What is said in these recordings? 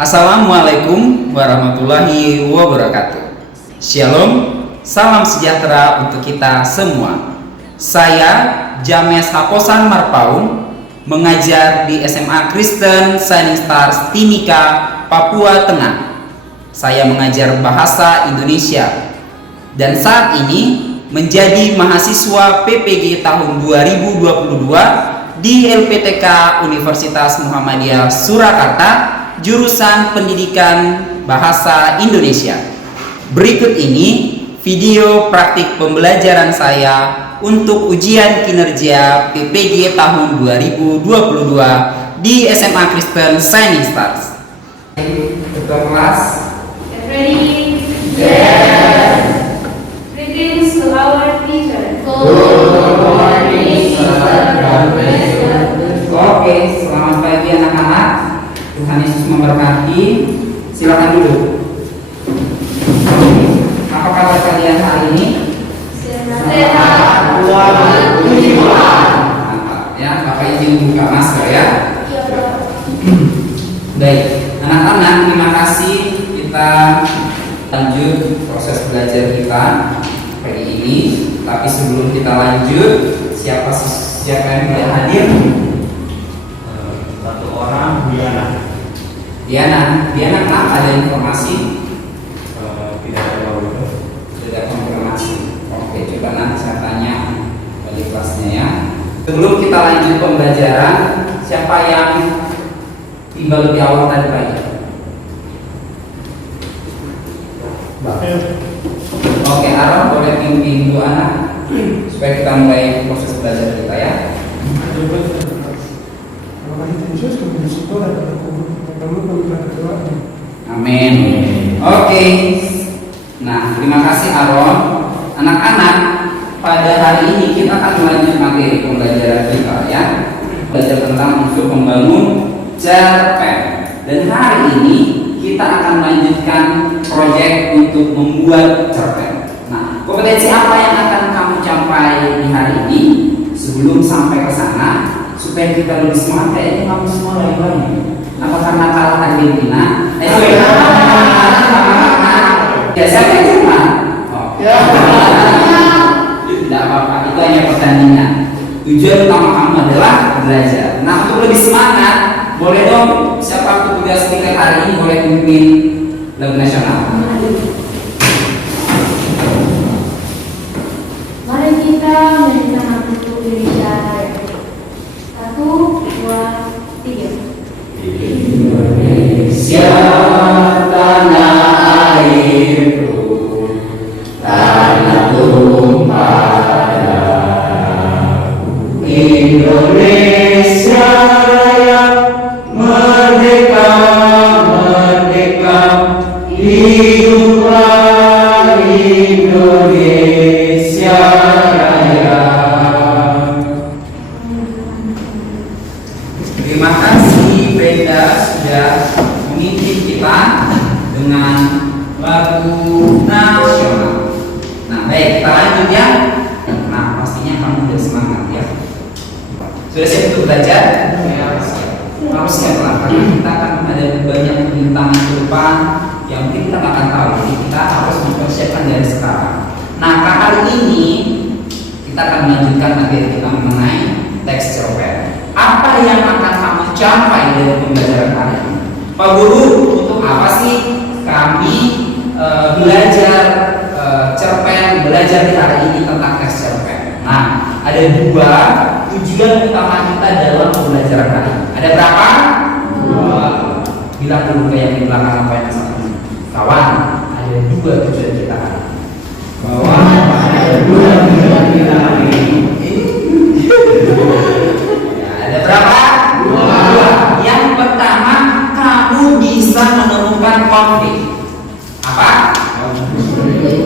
Assalamualaikum warahmatullahi wabarakatuh. Shalom, salam sejahtera untuk kita semua. Saya James Haposan Marpaung, mengajar di SMA Kristen Shining Stars Timika, Papua Tengah. Saya mengajar bahasa Indonesia dan saat ini menjadi mahasiswa PPG tahun 2022 di LPTK Universitas Muhammadiyah Surakarta, jurusan Pendidikan Bahasa Indonesia. Berikut ini video praktik pembelajaran saya untuk ujian kinerja PPG tahun 2022 di SMA Kristen Shining Stars. Ketua kelas, Get ready. yes. Greetings to our teacher. Good morning, Sir. God bless you. Oke, selamat pagi anak-anak. Tuhan Yesus memberkati. Silakan duduk. Apa kabar kalian hari ini? Sehat. Tuhan, puji Tuhan. Mantap ya, Bapak izin buka masker ya. Baik, anak-anak, terima kasih. Kita lanjut proses belajar kita hari ini. Tapi sebelum kita lanjut, siapa yang tidak hadir? Satu orang, Diana, kenapa ada informasi? tidak ada waktu. Tidak konfirmasi. Oke, coba nanti saya tanya dari kelasnya ya. Sebelum kita lanjut pembelajaran, siapa yang tiba lebih awal tadi pagi? Oke, Aaron boleh pimpin dua anak supaya kita mulai proses belajar kita ya. Amin. Oke. Nah, terima kasih Aaron. Anak-anak, pada hari ini kita akan melanjut materi pembelajaran kita ya. Belajar tentang unsur pembangun cerpen. Dan hari ini kita akan melanjutkan proyek untuk membuat cerpen. Nah, kompetensi apa yang akan kamu capai di hari ini? Sebelum sampai ke sana, supaya kita lebih semangat, kayaknya kamu semua lagi. Apa karena kalah Argentina? Ya, siapa yang cuma? Tidak apa-apa, itu hanya pertandingan. Tujuan utama kamu adalah belajar. Nah, untuk lebih semangat, boleh dong siapa petugas kita hari ini boleh pimpin lagu nasional. Mari kita menyanyikan lagu Indonesia Raya. 1, 2, 3. Indonesia tanah airku, tanah tumpah darahku. Indonesia Raya, merdeka, merdeka, hiduplah Indonesia Raya. Terima kasih Brenda sudah memimpin kita dengan lagu nasional. Nah, baik, kita lanjut ya. Nah, pastinya kamu sudah semangat ya. Sudah siap untuk belajar? Harus siap lah, karena kita akan ada banyak rintangan ke depan yang mungkin kita nggak akan tahu. Jadi kita harus mempersiapkan dari sekarang. Nah, kali ini kita akan melanjutkan materi kita mengenai teks cerpen. Apa yang akan kamu capai dari pembelajaran hari ini? Pak Guru, untuk apa sih kami belajar cerpen, belajar di hari ini tentang teks cerpen? Nah, ada dua tujuan utama kita dalam pembelajaran hari ini. Ada berapa? Dua. Bilang dulu ke yang di belakang apa yang satu. Kawan, ada dua tujuan kita hari ini. Kawan, ada dua tujuan kita hari ini. Ada berapa? Dua. Yang pertama, kamu bisa menemukan konflik. Apa?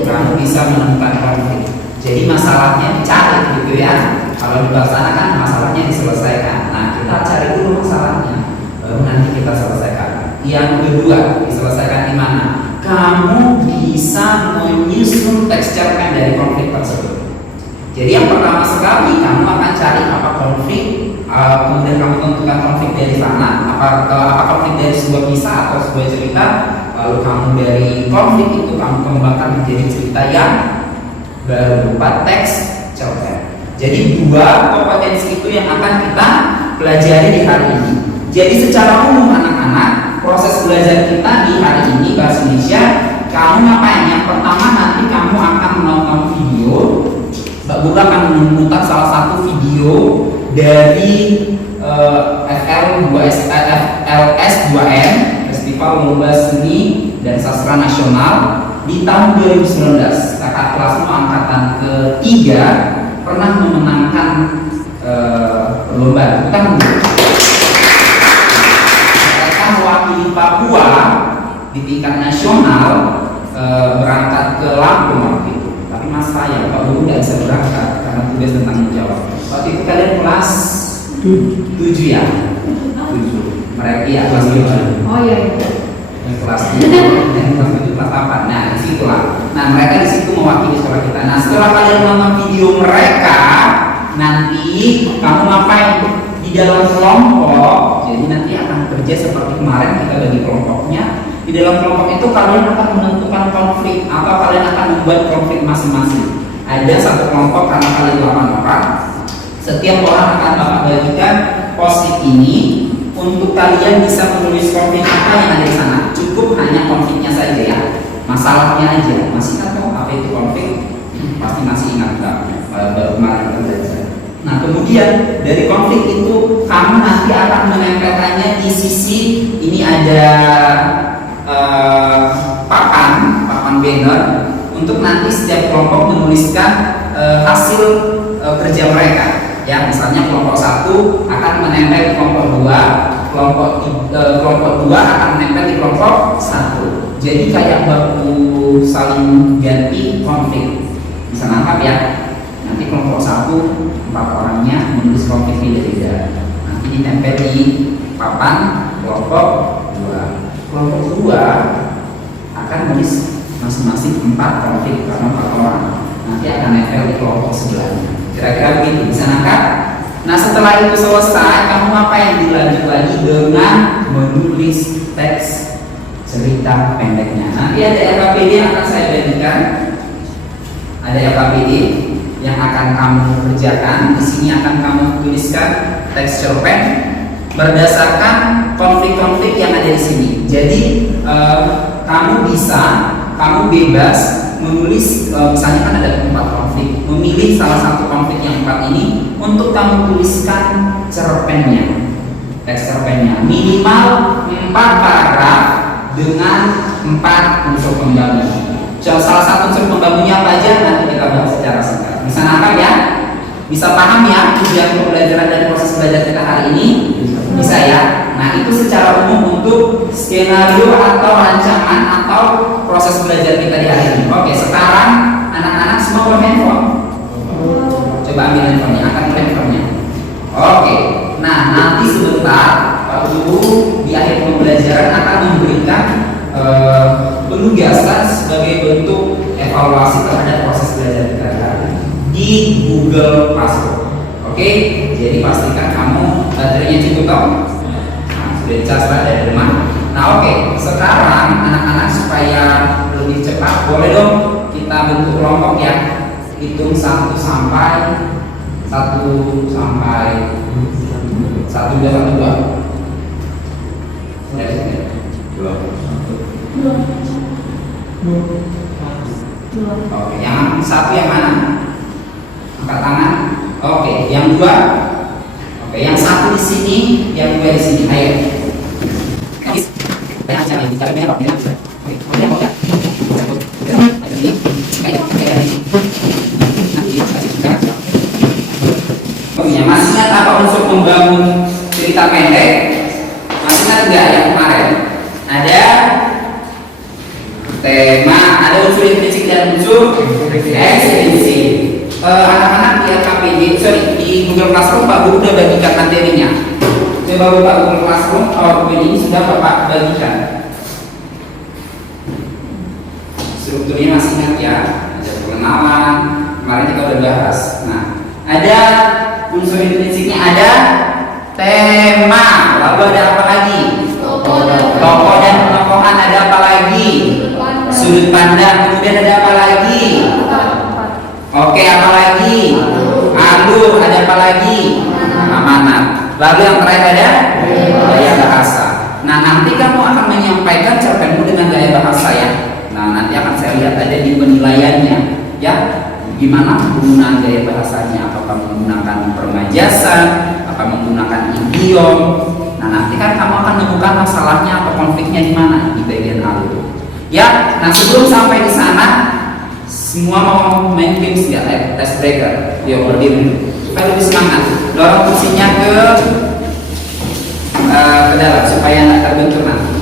Kamu bisa menemukan konflik. Jadi masalahnya dicari gitu ya. Kalau di sana kan masalahnya diselesaikan. Nah, kita cari dulu masalahnya, baru nanti kita selesaikan. Yang kedua, diselesaikan di mana? Kamu bisa menyusun teks cerpen dari konflik tersebut. Jadi yang pertama sekali kamu akan cari apa konflik kemudian kamu tentukan konflik dari sana, apa konflik dari sebuah kisah atau sebuah cerita, lalu kamu dari konflik itu kamu kembangkan menjadi cerita yang baru berupa teks cerpen. Jadi dua kompetensi itu yang akan kita pelajari di hari ini. Jadi secara umum anak-anak, proses belajar kita di hari ini bahasa Indonesia, kamu ngapain? Yang pertama nanti kamu akan menonton video. Mbak Guru akan memutar salah satu video dari FLS2M, Festival Lomba Seni dan Sastra Nasional di tahun 2019. Kakak kelasmu angkatan ketiga pernah memenangkan lomba. Kita mereka mewakili Papua di tingkat nasional, berangkat ke Lampung waktu itu. Tapi mas saya, Pak Guru nggak bisa berangkat karena tugas tentang menjawab. Waktu itu kalian kelas 7 ya? 7. Mereka ya kelas 7. Oh iya. Yang kelas 7, yang kelas 7, kelas 8. Nah, disitulah. Nah, mereka di situ mewakili sekolah kita. Nah, setelah kalian menonton video mereka, nanti kamu ngapain? Di dalam kelompok. Jadi nanti akan kerja seperti kemarin kita bagi kelompoknya. Di dalam kelompok itu kalian akan menentukan konflik atau kalian akan membuat konflik masing-masing. Ada satu kelompok karena kalian 8 orang. Setiap orang akan Bapak bagikan post-it ini untuk kalian bisa menulis konflik apa yang ada di sana. Cukup hanya konfliknya saja ya, masalahnya aja. Masih ingat kok apa itu konflik? Pasti masih ingat Kak, baru kemarin kita belajar. Nah kemudian dari konflik itu kamu nanti akan menempelkannya di sisi ini ada papan banner untuk nanti setiap kelompok menuliskan hasil kerja mereka. Ya, misalnya kelompok 1 akan menempel di kelompok 2, kelompok 2 akan menempel di kelompok 1. Jadi kayak baku saling ganti konflik. Bisa nangkap ya? Nanti kelompok 1 4 orangnya menulis konflik beda-beda. Nanti ditempel di papan kelompok 2. Kelompok 2 akan menulis masing-masing 4 konflik karena 4 orang. Nanti akan nempel di kelompok sebelahnya. Kira-kira begitu, bisa nangkap? Nah setelah itu selesai, kamu ngapain? Dilanjut lagi dengan menulis teks cerita pendeknya. Nanti ada LKPD yang akan saya bagikan. Ada LKPD yang akan kamu kerjakan. Di sini akan kamu tuliskan teks cerpen berdasarkan konflik-konflik yang ada di sini. Jadi kamu bebas menulis, misalnya kan ada 4 konflik, memilih salah satu konflik yang 4 ini untuk kamu tuliskan cerpennya, teks cerpennya minimal 4 paragraf dengan 4 unsur pembangun. Salah satu unsur pembangunnya apa aja nanti kita bahas secara singkat. Bisa nangkap ya? Bisa paham ya tujuan pembelajaran dari proses belajar kita hari ini? Bisa ya? Nah itu secara umum untuk skenario atau rancangan atau proses belajar kita di hari ini. Oke, sekarang anak-anak semua bawa handphone. Coba ambil handphonenya, angkat handphonenya. Oke, nah nanti sebentar Pak Guru di akhir pembelajaran akan memberikan penugasan sebagai bentuk evaluasi terhadap proses belajar kita di Google Classroom. Oke, jadi pastikan kamu baterainya cukup dong. Nah, sudah dicas dari rumah. Nah oke, sekarang anak-anak supaya lebih cepat boleh dong kita bentuk kelompok ya. Hitung 1 sampai 1 2 1 2. Sudah sudah. 2. Oke, yang 1 yang mana? Angkat tangan. Oke, yang 2. Oke, yang 1 di sini, yang 2 di sini. Ayo. Masih ingat apa unsur membangun cerita pendek? Masih ingat enggak yang kemarin? Ada tema, ada unsur intrinsik dan unsur ekstrinsik. Anak-anak di LKPD, di Google Classroom Pak Guru sudah bagikan materinya. Coba buka Google Classroom, PowerPoint ini sudah Bapak bagikan. Strukturnya masih ingat ya? Ada pengenalan, kemarin kita udah bahas. Nah, ada unsur intrinsiknya, ada tema. Lalu ada apa lagi? Tokoh dan tokohan. Ada apa lagi? Sudut pandang. Kemudian ada apa lagi? Oke, apa lagi? Alur. Ada apa lagi? Amanat. Lalu yang terakhir ada gaya bahasa. Nah, nanti kamu akan menyampaikan cerpenmu dengan gaya bahasa ya. Nah, nanti akan saya lihat ada di penilaiannya ya. Gimana penggunaan gaya bahasanya? Apakah menggunakan permajasan? Apa menggunakan idiom? Nah, nanti kan kamu akan menemukan masalahnya atau konfliknya di mana di bagian alur. Ya, nah sebelum sampai di sana, semua mau main games nggak? Test breaker. Yuk berdiri supaya lebih semangat. Dorong kursinya ke dalam supaya nggak terbentur nanti.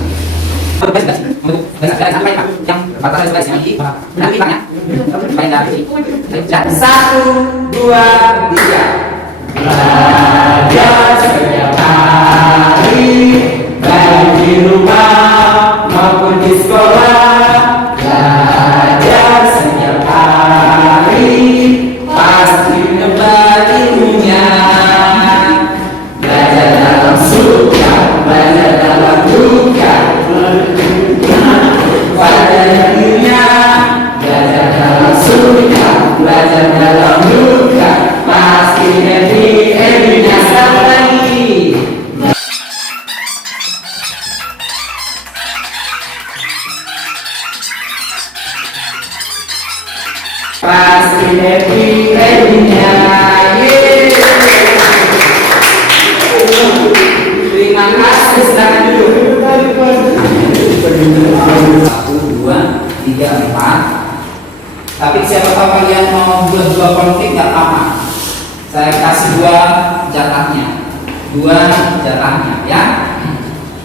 Sampai Pak, yang batasnya sebelah sini. Nanti Pak ya. Supaya nggak dan 1, 2, 3. Belajar setiap hari, baik di rumah maupun di sekolah. Belajar setiap hari, Pasti mendapat ilmunya. belajar dalam suka, belajar dalam duka, Pada dirinya belajar dalam suka, belajar dalam duka, pasti happy-nya sekali lagi. Pasti happy-nya. terima kasih, silakan duduk. 1, 2, 3, 4. Tapi siapa tahu kalian mau buat 2 konflik nggak apa-apa. Saya kasih 2 jatahnya, 2 jatahnya ya.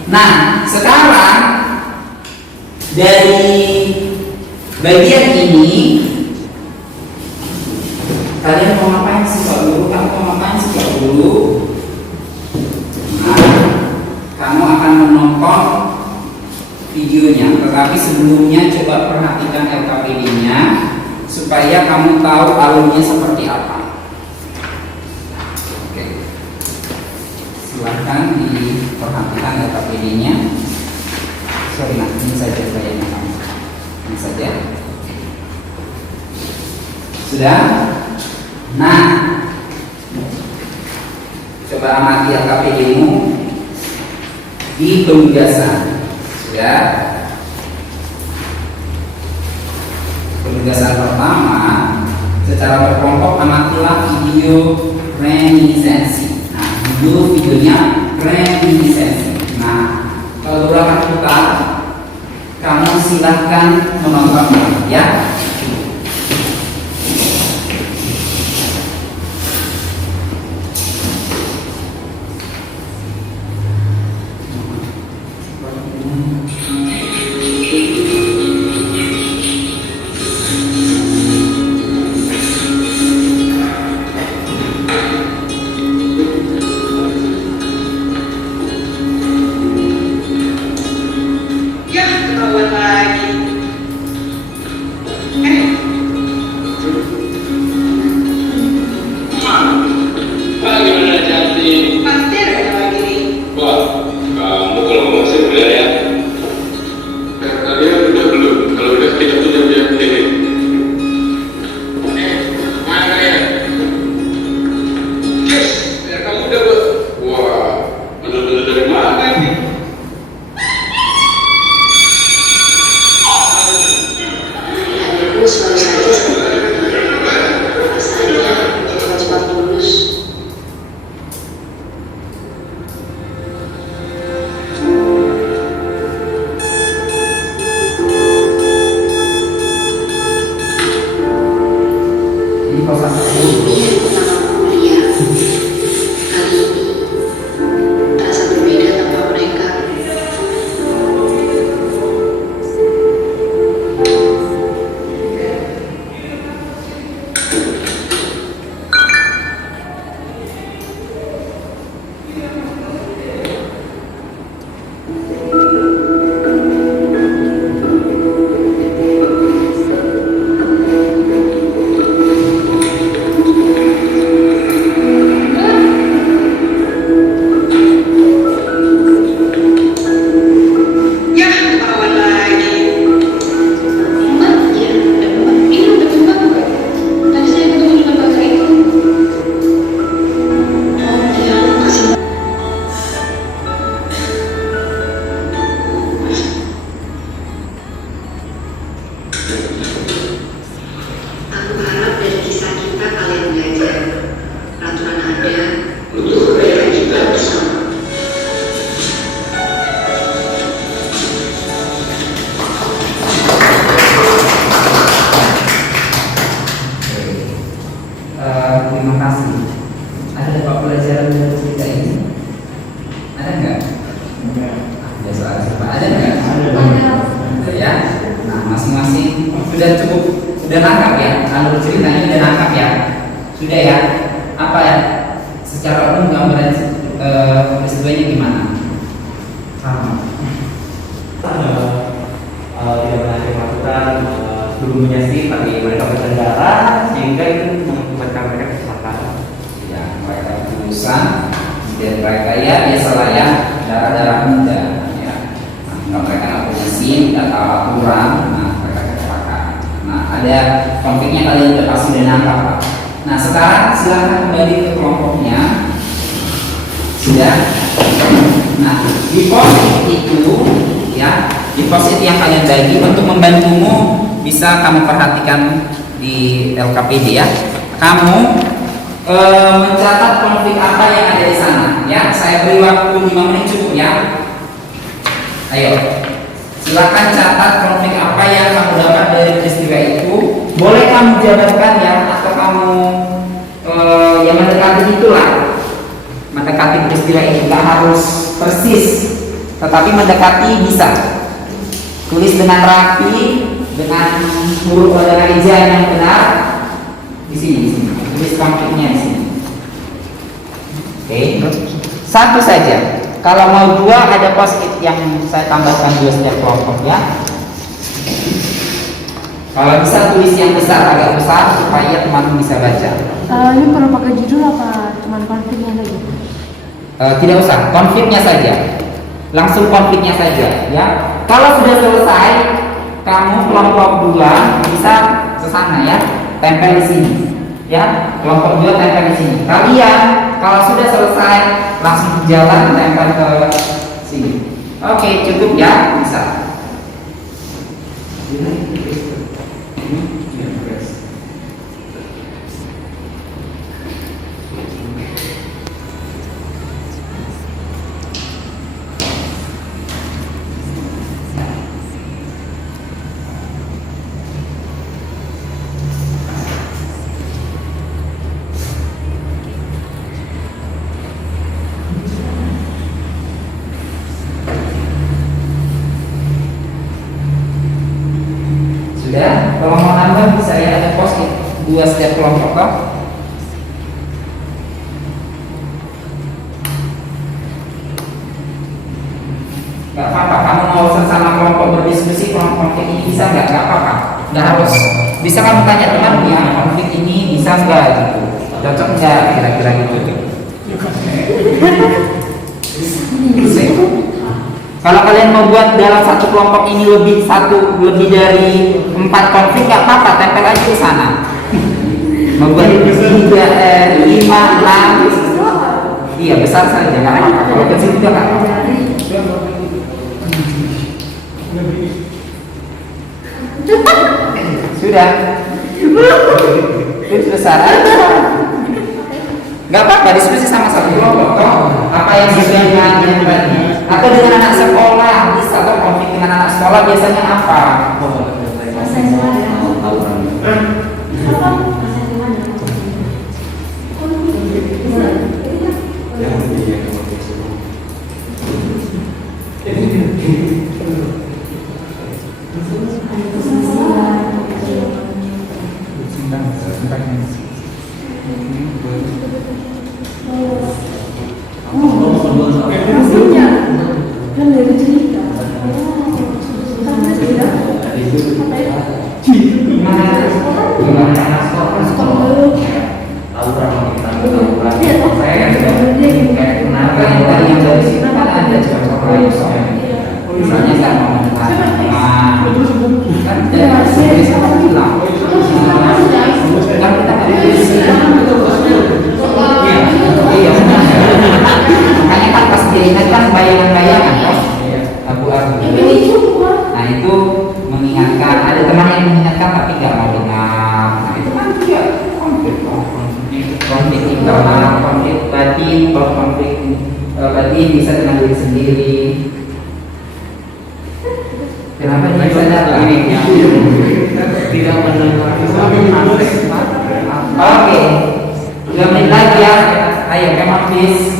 Nah, sekarang dari bagian ini kalian mau ngapain sih Pak Guru? Kamu mau ngapain sih Pak Guru? Nah, kamu akan menonton videonya, tetapi sebelumnya coba perhatikan LKPD-nya supaya kamu tahu alurnya seperti apa. Oke, silahkan diperhatikan LKPD-nya. Sorry, nah, ini saja kayaknya kamu. Ini saja. Sudah? Nah, coba amati LKPD-mu di penugasan. Sudah? Penugasan pertama, secara berkelompok amatilah video reminiscensi. Nah, videonya reminiscensi. Nah, kalau beberapa putar, kamu silahkan menonton ya. Ya, ketahuan lagi. terima kasih. Ada Pak pelajaran dari kita ini? Ada nggak? Ada soal siapa? Ada nggak? Ada ya. Nah, masing-masing sudah cukup, sudah nangkap ya. Alur ceritanya sudah nangkap ya. Sudah ya. Apa ya? Secara umum gambaran peristiwanya gimana? Sama. Tidak pernah dilakukan sebelumnya sih, tapi mereka berkendara sehingga itu mengakibatkan mereka kecelakaan. Ya, mereka berurusan dan mereka ya biasalah ya darah-darah muda ya. Nah, mereka nggak punya SIM, nggak tahu aturan, nah mereka kecelakaan. Nah, ada konfliknya kalian udah pasti udah nangkap Pak. Nah, sekarang silakan kembali ke kelompoknya. Sudah. Nah, di post itu ya, di post-it yang kalian bagi untuk membantumu bisa kamu perhatikan di LKPD ya. Kamu mencatat konflik apa yang ada di sana ya. Saya beri waktu 5 menit cukup ya. Ayo, silakan catat konflik apa yang kamu dapat dari peristiwa itu. Boleh kamu jabarkan ya, atau kamu yang mendekati itulah, mendekati peristiwa itu, nggak harus persis, tetapi mendekati bisa. Tulis dengan rapi, dengan huruf dengan ejaan yang benar. Di sini. Tulis konfliknya di sini. Oke, satu saja. Kalau mau 2 ada post-it yang saya tambahkan 2 setiap kelompok ya. Kalau bisa tulis yang besar, agak besar supaya teman bisa baca. Ini perlu pakai judul apa cuma konfliknya saja? Tidak usah, konfliknya saja. Langsung konfliknya saja ya. Kalau sudah selesai, kamu kelompok 2 bisa ke sana ya, tempel di sini. Ya, kelompok 2 tempel di sini. Kalian kalau sudah selesai langsung jalan tempel ke sini. Oke, cukup ya, bisa. Sudah, kalau mau nambah bisa ya, ada post-it 2 setiap kelompok kok. Gak apa-apa, kamu mau sesama kelompok berdiskusi konflik ini bisa nggak? Gak apa-apa, nggak harus. Bisa kamu tanya teman ya, konflik ini bisa nggak gitu, cocok nggak kira-kira gitu. Kalau kalian mau buat dalam satu kelompok ini lebih dari 4 konflik nggak apa-apa, tempel aja di sana. Membuat 3, 5, 6, iya besar saja nggak apa-apa. Kalau kecil juga nggak apa-apa. Sudah. Itu selesai. Gak apa-apa, diskusi sama satu kelompok toh. Apa yang sesuai dengan yang tadi. Atau dengan anak sekolah, bisa toh konflik dengan anak sekolah biasanya apa? Kan dari cerita. Makanya kan pas diingatkan bayangan-bayangan abu-abu. Nah itu mengingatkan, ada teman yang mengingatkan tapi nggak mau dengar. Nah itu kan juga konflik internal, konflik batin, konflik batin bisa dengan diri sendiri. Kenapa dia sadar ini? Tidak mendengar. Oke. ya. Ayo, memang please.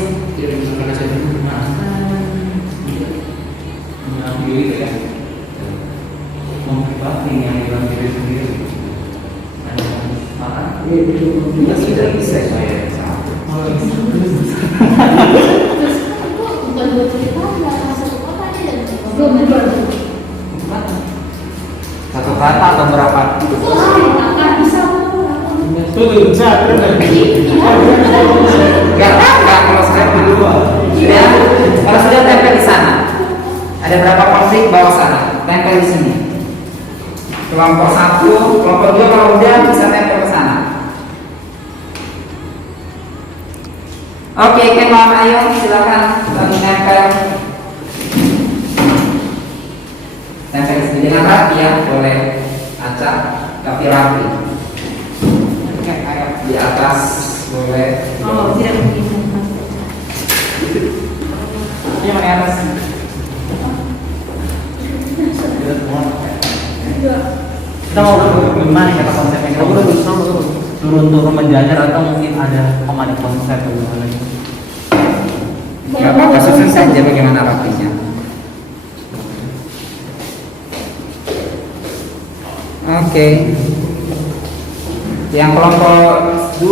Sudah bisa saya. Bukan dua cerita, nggak satu kota aja dan Satu kata atau berapa? nggak bisa. Enggak, kalau sudah dulu. Sudah, kalau sudah tempel di sana. Ada berapa konflik bawah sana? Tempel di sini. Kelompok 1, kelompok 2 kalau udah bisa tempel ke sana. Oke, Kemam, ayo silakan nempel. Tempel di sini dengan rapi ya, boleh acak tapi rapi. Oke, ayo di atas boleh. Oh, tidak mungkin. Ini pakai atas. Kita mau gimana kata konsepnya? Turun-turun menjajar atau mungkin ada komando konsep atau gimana? Gak apa-apa, susun saja bagaimana rapinya. Oke. Yang kelompok 2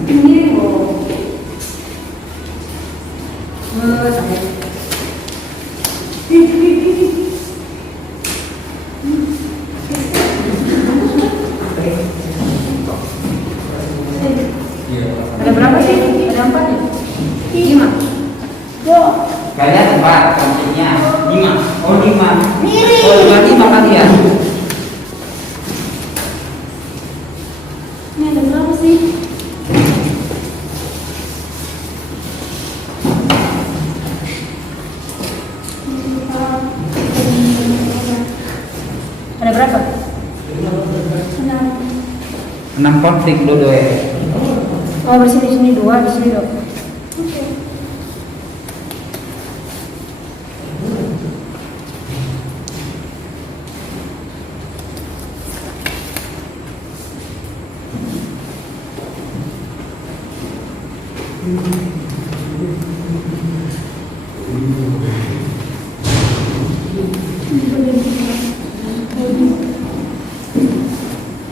Ini loh. Ada berapa sih? Ada 4 ya? 5. kalian 4 konfliknya 5. Oh 5. Oh berarti 5 kalian. Ini ada berapa sih? Ada berapa? 6 konflik dodo ya. Oh, di sini 2, di sini 2.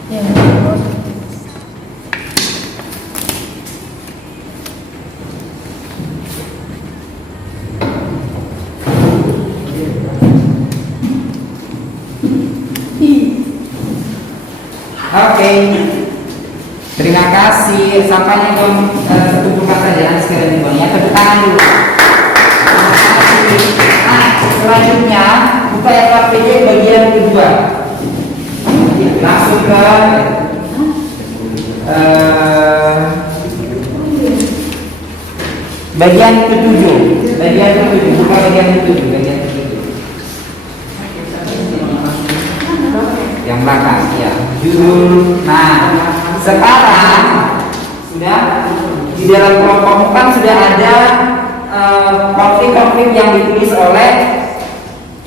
Ya, terus. Oke. Terima kasih. Sampai dong setumpukan saja sekalian dibang ya. Tepuk tangan dulu. Terima kasih. Nah, selanjutnya buka RKPD bagian kedua. Langsung ke bagian ke-7. Bagian ke-7. Buka bagian ke-7. Bagian ke-7. Yang belakang ya. Judul. Nah, sekarang sudah di dalam kelompok kan sudah ada konflik-konflik yang ditulis oleh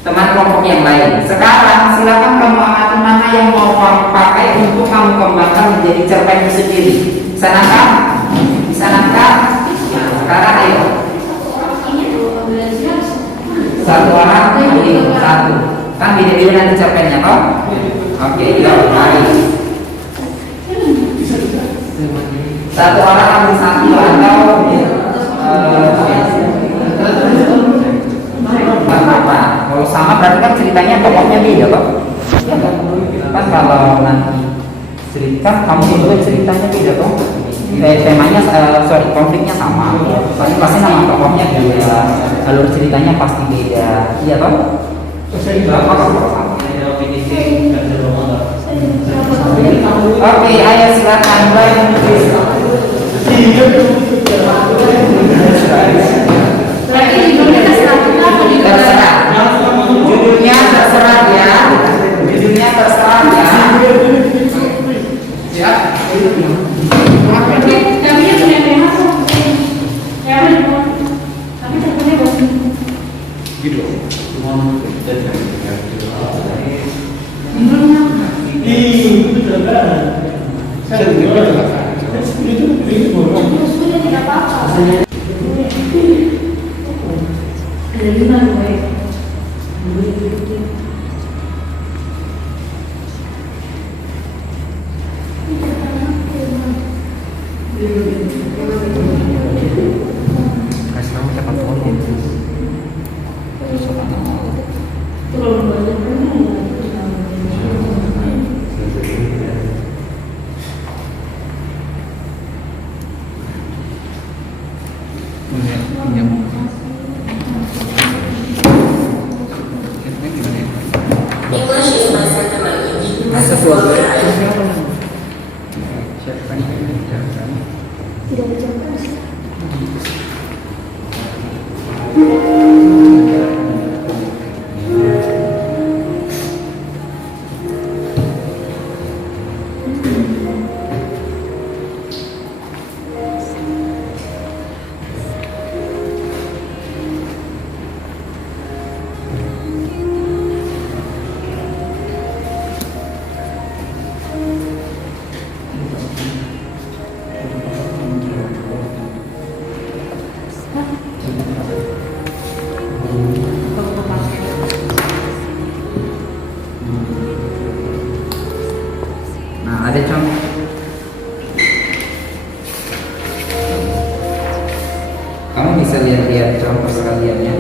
teman kelompok yang lain. Sekarang silakan kamu amati mana yang mau kamu pakai untuk kamu kembangkan menjadi cerpen itu sendiri. Bisa nangkap? Bisa nangkap? Nah, sekarang ayo. Satu orang ambil satu. Kan beda-beda nanti cerpennya kok. Oke, yuk mari. Satu orang ambil satu atau apa? Kalau sama berarti kan ceritanya tokohnya beda kok. Kan kalau nanti cerita kamu berdua ceritanya beda kok. Temanya konfliknya sama. Pasti nama tokohnya beda. Alur ceritanya pasti beda. Iya toh? Oke, ayo silakan mulai menulis. Berarti judulnya terserah kita atau di Terserah. Judulnya terserah ya. Judulnya terserah ya. Ya. Tapi jamnya sudah ada yang masuk. Ya benar. Tapi teleponnya bosan. Gitu. Judulnya Sudah tidak apa-apa. Ada 5 gue. Kasih nama siapa tuh? Nah, ada contoh. Kamu bisa lihat-lihat contoh sekaliannya.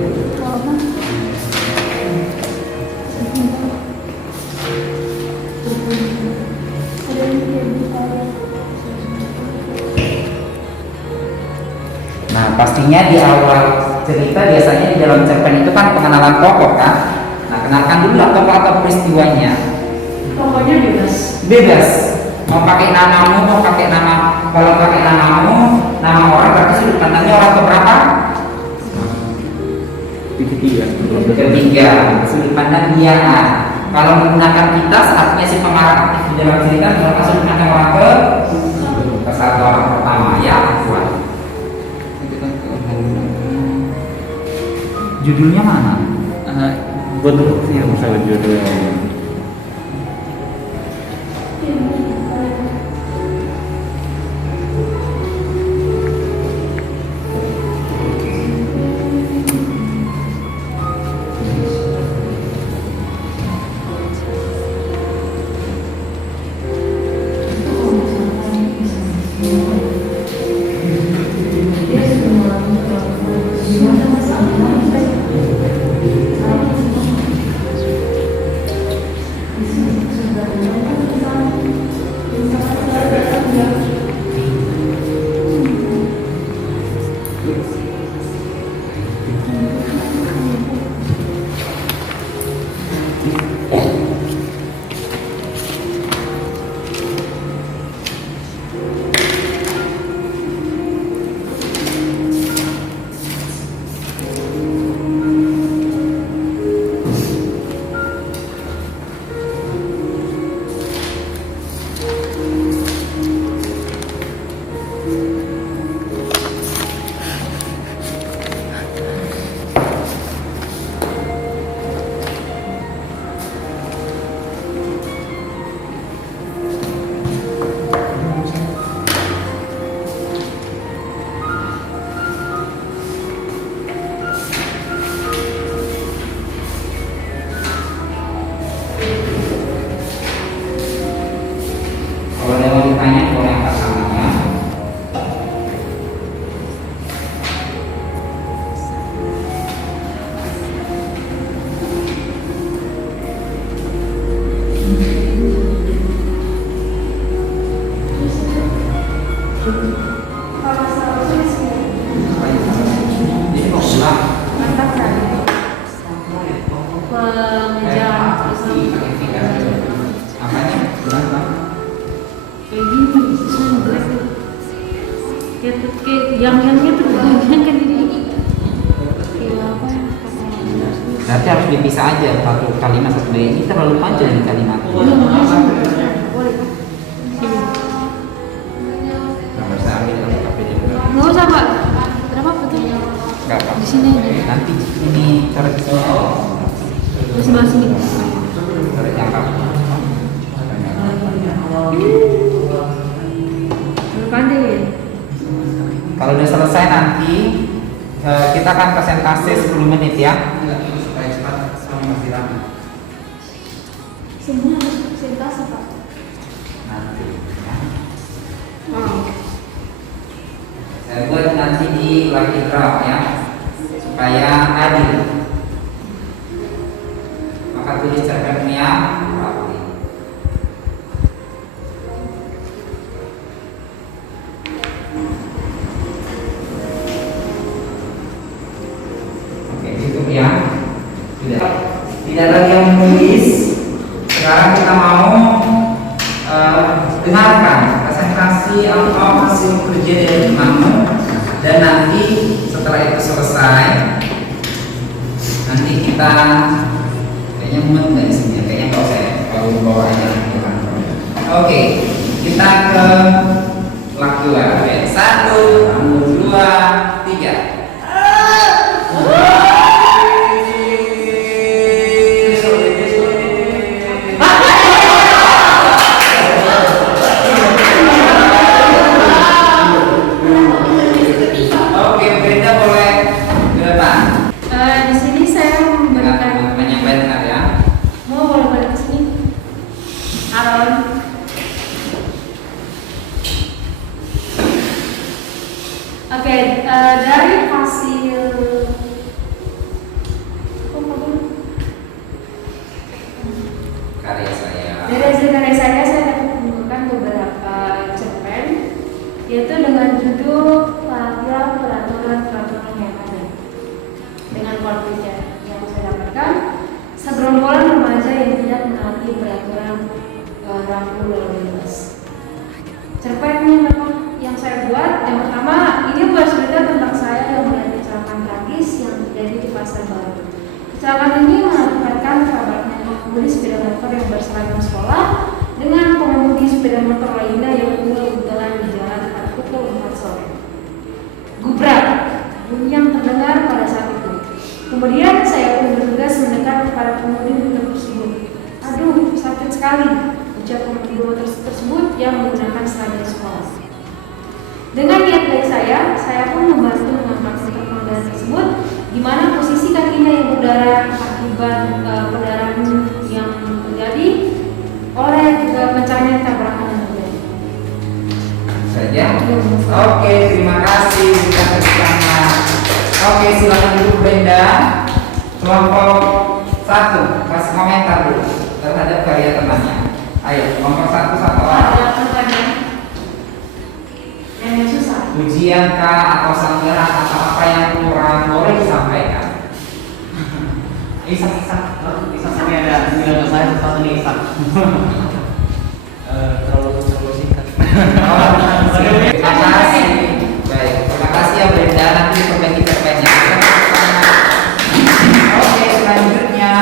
Nah, pastinya di awal cerita biasanya di dalam cerpen itu kan pengenalan tokoh kan. Nah, kenalkan dulu lah tokoh atau peristiwanya. Pokoknya bebas. Bebas. Mau pakai namamu, mau pakai nama, kalau pakai namamu, nama orang berarti sudut pandangnya orang keberapa? Ketiga, sudut pandang dia. Kalau menggunakan kita, artinya si pengarang aktif di dalam cerita menggunakan sudut pandang orang ke satu orang pertama ya. Kuat. Judulnya mana? Betul sih yang masalah judulnya. Yang itu kan jadi berarti harus dipisah aja satu kalimat satu bait. Ini terlalu panjang di kalimat. Nggak usah Pak. Berapa betul? Enggak apa. Di sini aja. Nanti ini cara di sini. Di sebelah sini. Cara jangka. Kalau udah selesai nanti kita akan presentasi 10 menit ya. Enggak, itu supaya cepat sama masih lama. Semua harus presentasi Pak. Nanti ya. Oh. Saya buat nanti di lucky draw ya, supaya adil. Maka tulis cerpennya rapi. Oke, itu ya. Sudah. Tidak lagi yang menulis. Sekarang kita mau dengarkan presentasi atau hasil kerja dari teman-teman, dan nanti setelah itu selesai, nanti kita kayaknya mumet nggak di sini, kayaknya nggak usah ya, kalau bawa aja nanti kan. Oke, kita ke lap 2. Oke, 1, 2, 3. Oke, Brenda boleh ke depan. Di sini saya memberikan Menyampaikan ya. mau boleh balik ke sini. Aaron. Oke, dari hasil Karya saya. dari hasil karya saya dapat menemukan beberapa cerpen, yaitu dengan judul peraturan yang ada. Dengan konflik yang saya dapatkan, segerombolan remaja yang tidak menaati peraturan rambu lalu lintas. Cerpen yang saya buat, yang pertama ini bercerita tentang saya yang melihat kecelakaan tragis yang terjadi di Pasar Baru. Kecelakaan ini mengakibatkan kerabatnya pengemudi sepeda motor yang berseragam sekolah dengan pengemudi sepeda motor lainnya yang ugal-ugalan di jalan pada pukul 4 sore. Gubrak, bunyi yang terdengar pada saat itu. Kemudian saya pun bertugas mendekat kepada pengemudi motor tersebut. Aduh, sakit sekali, ucap pengemudi motor tersebut yang menggunakan seragam sekolah. Dengan niat baik saya pun membantu mengangkat motor pengendara tersebut, di mana posisi kakinya yang berdarah akibat pendarahan yang terjadi oleh pecahnya tabrakan yang terjadi. Saja. Oke, terima kasih sudah bersama. Oke, silakan dulu Brenda. Kelompok 1 kasih komentar dulu terhadap karya temannya. Ayo, kelompok 1 satu orang. Ada pertanyaan yang susah. Ujian kah atau sanggahan atau apa yang kurang boleh disampaikan. Isa ini ada 9 saya satu nih Isa. Terlalu singkat. Terima kasih. Baik, terima kasih ya Brenda. Nanti perbaiki cerpennya. Oke, selanjutnya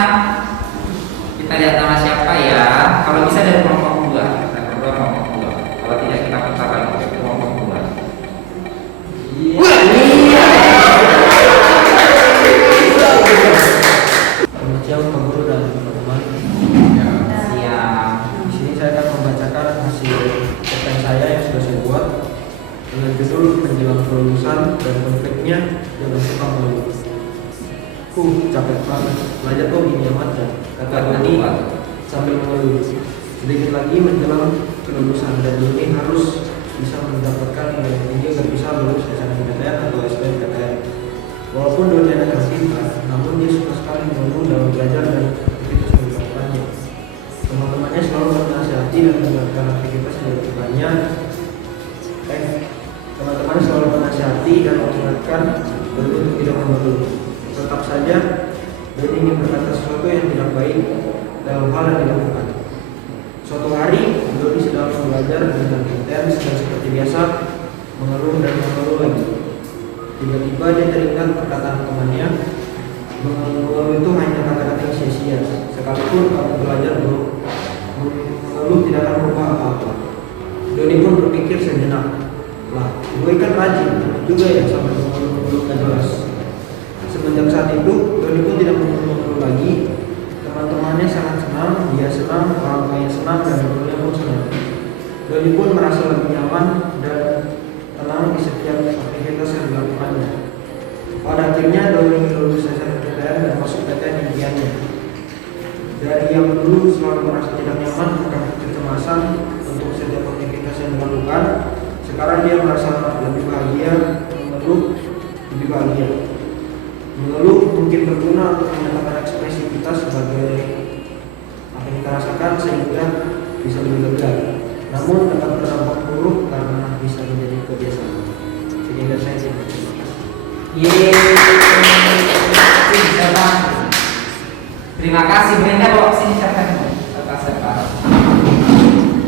kita lihat nama siapa ya. Kalau bisa dari kelompok 2. Kita berdua kelompok 2. Kalau tidak kita putar lagi ke kelompok 2. Selamat siang Pak Guru dan teman-teman. Siap. Di sini saya akan membacakan hasil cerpen saya yang sudah saya buat dengan judul Menjelang Kelulusan dan Konfliknya Jangan Suka Mengeluh. Capek banget. Belajar kok gini amat ya, kata Doni sambil mengeluh. Sedikit lagi menjelang kelulusan dan Doni harus bisa mendapatkan nilai tinggi agar bisa lulus SNMPTN atau SBMPTN. Walaupun Doni anak cinta, namun dia suka sekali mengeluh dalam belajar dan aktivitas menyenangkannya. Teman-temannya selalu menasihati dan mengingatkan aktivitas yang dilakukannya. Teman-temannya selalu menasihati dan mengingatkan Doni untuk tidak mengeluh. Tetap saja Doni ingin berkata sesuatu yang tidak baik dalam hal yang dilakukan. Suatu hari Doni sedang belajar dengan intens dan seperti biasa mengeluh dan mengeluh lagi. Tiba-tiba dia teringat perkataan temannya, mengeluh itu hanya kata-kata yang sia-sia. Sekalipun kamu belajar belum, mengeluh tidak akan merubah apa-apa. Doni pun berpikir sejenak, lah, gue kan rajin, juga ya sampai mengeluh gak jelas. Semenjak saat itu, Doni pun tidak mengeluh lagi. Teman-temannya sangat senang, dia senang, orang tuanya senang, dan Doni pun senang. Doni pun merasa lebih nyaman dan tenang semangat di setiap aktivitas yang dilakukannya. Pada akhirnya Doni lulus SNMPTN dan masuk PTN impiannya. Dari yang dulu selalu merasa tidak nyaman akan kecemasan untuk setiap aktivitas yang dilakukan, sekarang dia merasa lebih bahagia, mengeluh lebih bahagia. Mengeluh mungkin berguna untuk menyatakan ekspresi kita sebagai apa yang kita rasakan sehingga bisa lebih lega. Namun dapat berdampak buruk karena bisa menjadi kebiasaan. Sehingga saya tidak terima kasih. Bisa Bang. Terima kasih Brenda, bawa sini siapkan serta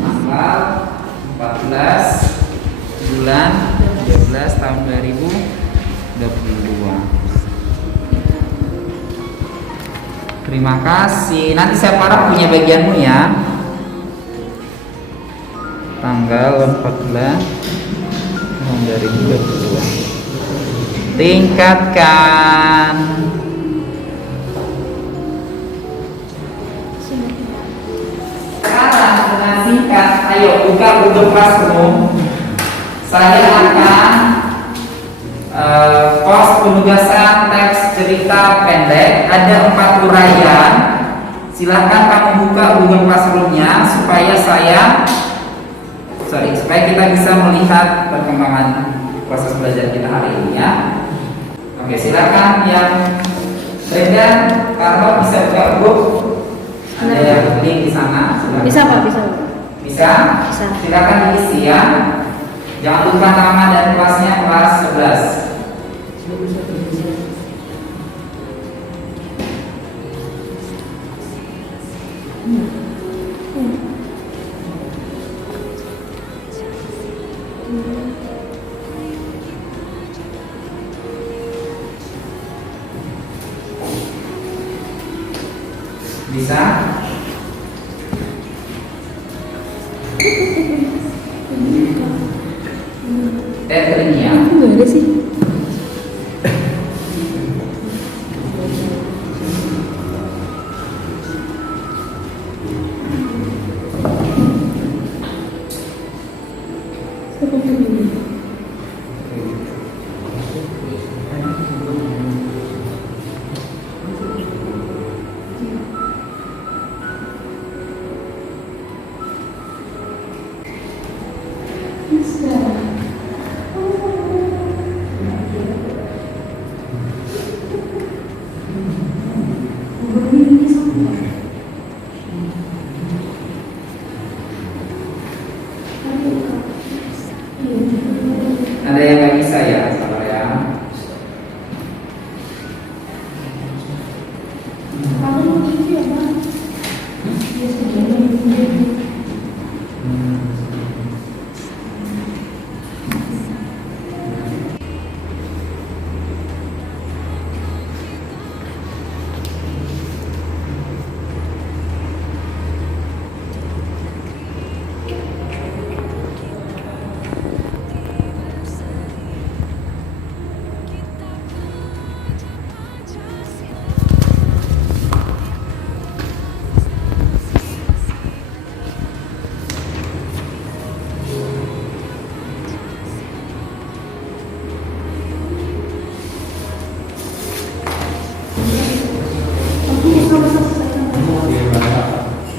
tanggal 14 bulan 12 tahun 2022. Terima kasih. Nanti saya parah punya bagianmu ya. Tanggal 14 tahun 2022. Tingkatkan. Sekarang dengan singkat, ayo buka Google Classroom. Saya akan post penugasan teks cerita pendek. Ada 4 uraian. Silahkan kamu buka Google Classroom-nya supaya kita bisa melihat perkembangan proses belajar kita hari ini ya. Oke, silakan yang Brenda, Carlo bisa buka buku. Ada yang link di sana. Silakan. Bisa Pak, bisa. Bisa? Bisa. Silakan diisi ya. Jangan lupa nama dan kelasnya kelas 11. Bisa? Teaternya Nggak ada sih. ada yang nggak bisa ya, sabar ya.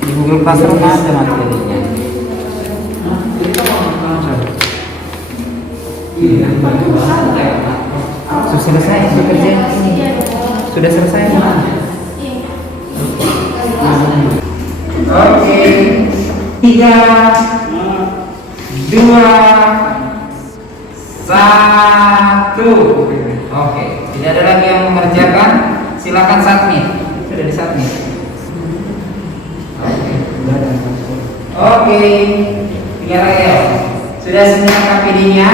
Di Google Classroom ada materinya. Sudah selesai pekerjaan ini. Sudah selesai. Oke. 3, 2, 1. Oke. Tidak ada lagi yang mengerjakan. Silakan submit. Sudah di submit. Oke. Tinggal lagi ya. Sudah semua KPD-nya.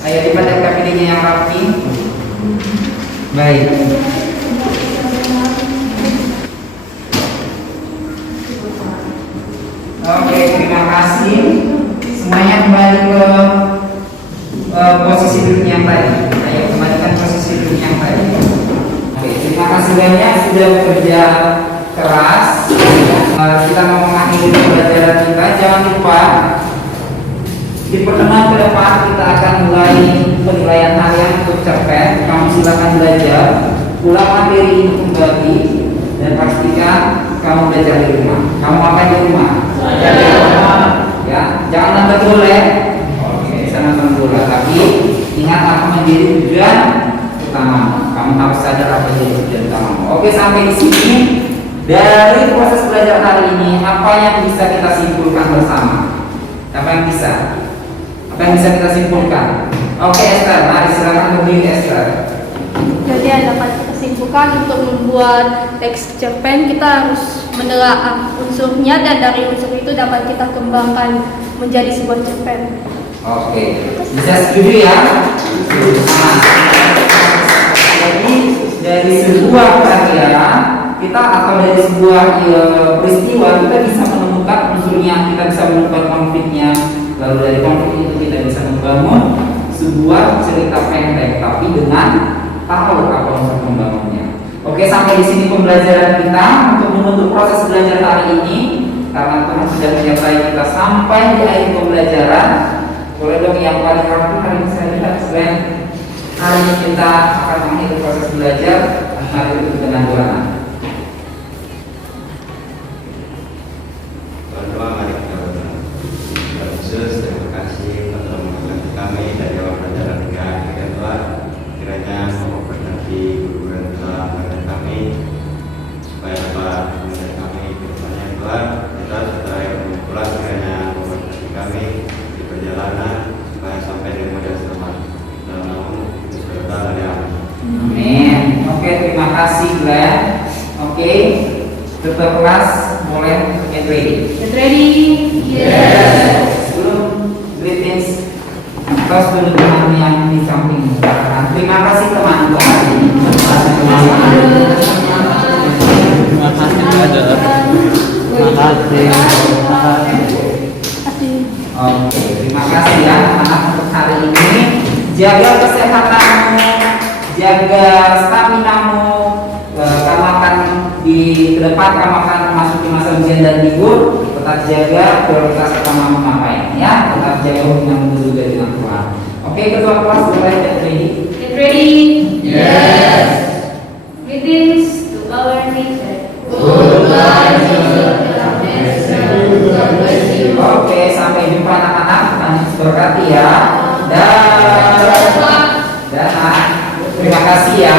Ayo dibaca KPD-nya yang rapi. Baik. Oke, terima kasih. Semuanya kembali ke posisi duduk yang tadi. Ayo kembalikan posisi duduk yang tadi. Oke, terima kasih banyak sudah bekerja keras. Kita mau mengakhiri pembelajaran kita. Jangan lupa Di pertemuan ke depan kita akan mulai penilaian harian untuk cerpen. Kamu silakan belajar, ulang materi ini kembali, dan pastikan kamu belajar di rumah. Kamu apa di rumah? Belajar di rumah. Ya, jangan nonton bola. Oke, bisa nonton bola, tapi ingat apa menjadi tujuan utama. Kamu harus sadar apa menjadi tujuan utama. Oke, sampai di sini. Dari proses belajar hari ini, apa yang bisa kita simpulkan bersama? Apa yang bisa kita simpulkan? Oke, Esther, mari silakan berdiri, Esther. Jadi yang dapat kita simpulkan untuk membuat teks cerpen kita harus menelaah unsurnya dan dari unsur itu dapat kita kembangkan menjadi sebuah cerpen. Oke, bisa setuju ya? Nah, jadi dari sebuah karya kita atau dari sebuah peristiwa kita bisa menemukan unsurnya, kita bisa menemukan konfliknya, lalu dari konflik itu kita bisa membangun sebuah cerita pendek, tapi dengan tahu apa unsur pembangunnya. Oke, sampai di sini pembelajaran kita untuk menutup proses belajar hari ini, karena Tuhan sudah menyertai kita sampai di akhir pembelajaran. Boleh dong yang paling rapi hari ini saya lihat selain hari ini kita akan mengakhiri proses belajar, hari itu dengan doa. Mari kita berdoa. Tuhan Yesus, terima kasih telah memberkati kami dari awal pelajaran hingga akhir Tuhan. Kiranya Engkau memberkati guru yang telah mengajar kami, supaya dapat mengajar kami ke depannya Tuhan. Kita setelah yang berpulang, kiranya Engkau memberkati kami di perjalanan, supaya sampai di mudah selamat. Dalam nama Yesus berdoa, Amin. Oke, terima kasih Glenn. Oke, tetap kelas boleh get ready. Get ready? Yes. Sebelum greetings, terus dulu teman yang di samping. Terima kasih teman untuk hari ini. Terima kasih belajar. Terima kasih. Oke, terima kasih ya anak untuk hari ini. Jaga kesehatanmu, jaga staminamu. Kamu akan di depan kamu akan masuk di masa ujian dan libur. Tetap jaga prioritas utama mengapain ya. Tetap jaga hubungan juga dengan Tuhan. Oke, ketua kelas boleh get ready. Get ready? Yes. Greetings to our teacher. Oke, sampai jumpa anak-anak. Tuhan Yesus berkati ya. Dan terima kasih ya.